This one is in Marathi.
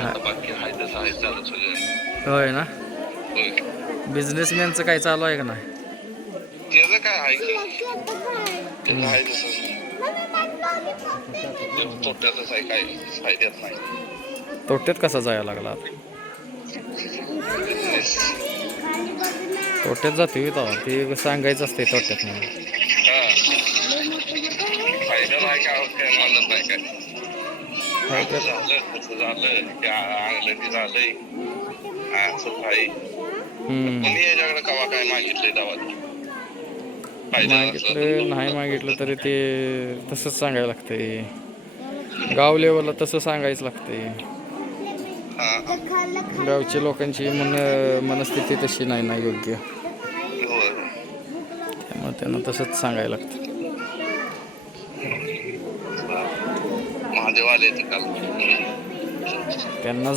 आता बाकी आहे तसं आहे चालू सगळं. होय ना? होय. बिझनेसमॅनचं काय चालू आहे का नाही? त्याचं काय आहे की? त्याचं आहे तसं ते तोट्यातच आहे काय फायद्यात नाही. तोट्यात कसा जायला लागला आता? बिझनेस तोट्यात जाते हो तेव्हा? ते सांगायचं असते तोट्यात म्हणून. हा. नाही काय काय? असं झालं तसं झालं त्या आणलं ते झालंय हा असं आहे हम्म. तुम्ही याच्याकडे कवा काय मागितलंय दावा मागितलं नाही मागितलं तरी ते तसंच सांगायला लागतंय गाव लेवलला तसं सांगायचं लागतंय गावच्या लोकांची मन मनस्थिती तशी नाही ना योग्य त्यामुळे त्यांना तसंच सांगायला लागतं महादेव आले ते काल. त्यांना